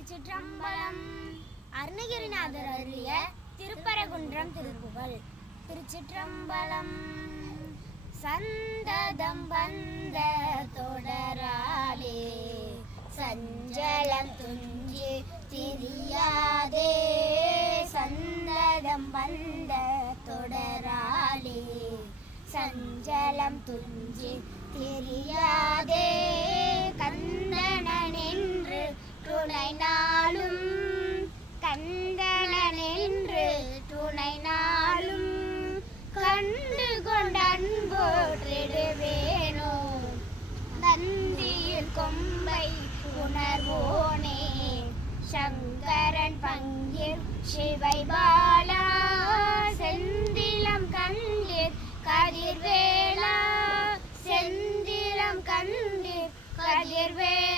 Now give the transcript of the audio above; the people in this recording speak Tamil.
திருச்சிற்றம்பலம். அருணகிரிநாதர் அருளிய திருப்பரங்குன்றம் திருப்புகழ். திருச்சிற்றம்பலம். சந்ததம் வந்த தொடராலே சஞ்சலம் துஞ்சி திரியாதே. சந்ததம் வந்த தொடராலே சஞ்சலம் துஞ்சி தெரியாதே. கந்தனென்று துணை நாளும் கந்தனென்று துணை நாளும் கண்டு கொண்டன்போற்றிடுவேனோ. நந்தியில் கொம்பை உணர்வோனே சங்கரன் பங்கில் சிவை பாலா. செந்திலம் கண்டீர் கதிர்வேலா செந்திலம் கண்டீர் கதிர்வேலா.